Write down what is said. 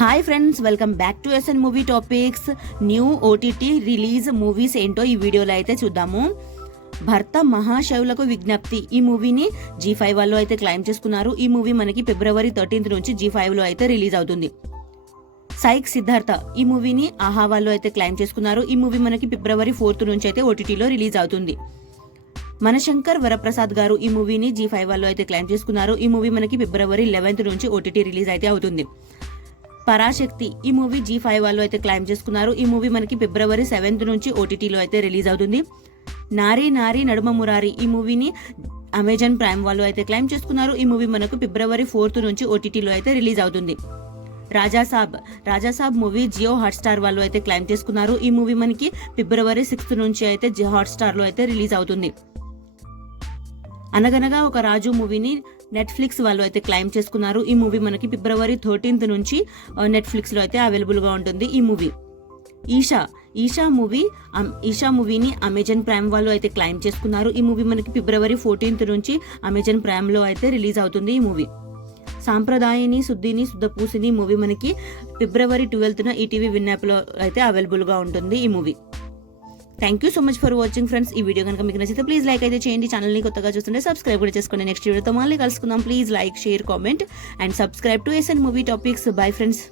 Hi friends, welcome back to SN movie topics. New OTT release movies ఏంటో ఈ వీడియోలో అయితే చూద్దాము. భర్త మహాశైవులకు విజ్ఞప్తి ఈ మూవీని G5 వాళ్ళు అయితే క్లైమ్ చేసుకున్నారు. ఈ మూవీ మనకి February 13th నుంచి G5 లో అయితే రిలీజ్ అవుతుంది. సైక్ సిద్ధార్థ ఈ మూవీని ఆహా వాళ్ళు అయితే క్లైమ్ చేసుకున్నారు. ఈ మూవీ మనకి February 4th నుంచి అయితే ఓటీటీలో రిలీజ్ అవుతుంది. మనశంకర్ వరప్రసాద్ గారు ఈ మూవీని G5 వాళ్ళు అయితే క్లైమ్ చేసుకున్నారు. ఈ మూవీ మనకి February 11th నుంచి ఓటీటీ రిలీజ్ అయితే అవుతుంది. పరాశక్తి ఈ మూవీ G5 వాళ్ళు అయితే క్లైమ్ చేసుకున్నారు. ఈ మూవీ మనకి February 7th నుంచి ఓటీటీలో అయితే రిలీజ్ అవుతుంది. నారీ నారీ నడుమ మురారి ఈ మూవీని అమెజాన్ ప్రైమ్ వాళ్ళు అయితే క్లైమ్ చేసుకున్నారు. ఈ మూవీ మనకు February 4th నుంచి ఓటీటీలో అయితే రిలీజ్ అవుతుంది. రాజాసాబ్ మూవీ జియో హాట్స్టార్ వాళ్ళు అయితే క్లైమ్ చేసుకున్నారు. ఈ మూవీ మనకి February 6th నుంచి అయితే జియో హాట్స్టార్ లో అయితే రిలీజ్ అవుతుంది. అనగనగా ఒక రాజు మూవీని నెట్ఫ్లిక్స్ వాళ్ళు అయితే క్లైమ్ చేసుకున్నారు. ఈ మూవీ మనకి February 13th నుంచి నెట్ఫ్లిక్స్ లో అయితే అవైలబుల్ గా ఉంటుంది. ఈ మూవీ ఈషా మూవీని అమెజాన్ ప్రైమ్ వాళ్ళు అయితే క్లైమ్ చేసుకున్నారు. ఈ మూవీ మనకి February 14th నుంచి అమెజాన్ ప్రైమ్ లో అయితే రిలీజ్ అవుతుంది. ఈ మూవీ సాంప్రదాయని శుద్ధపూసిని మూవీ మనకి February 12th ETV win app లో అయితే అవైలబుల్ గా ఉంటుంది. ఈ movie. Thank you so much for watching friends. ఈ వీడియో కనుక మీకు నచ్చితే ప్లీజ్ లైక్ అయితే చేయండి. ఛానల్ని కొత్తగా చూస్తుంటే సబ్స్క్రైబ్ కూడా చేసుకోండి. నెక్స్ట్ వీడియోతో మళ్ళీ కలుసుకుందాం. Please like, share, comment and subscribe to SN movie topics. Bye friends.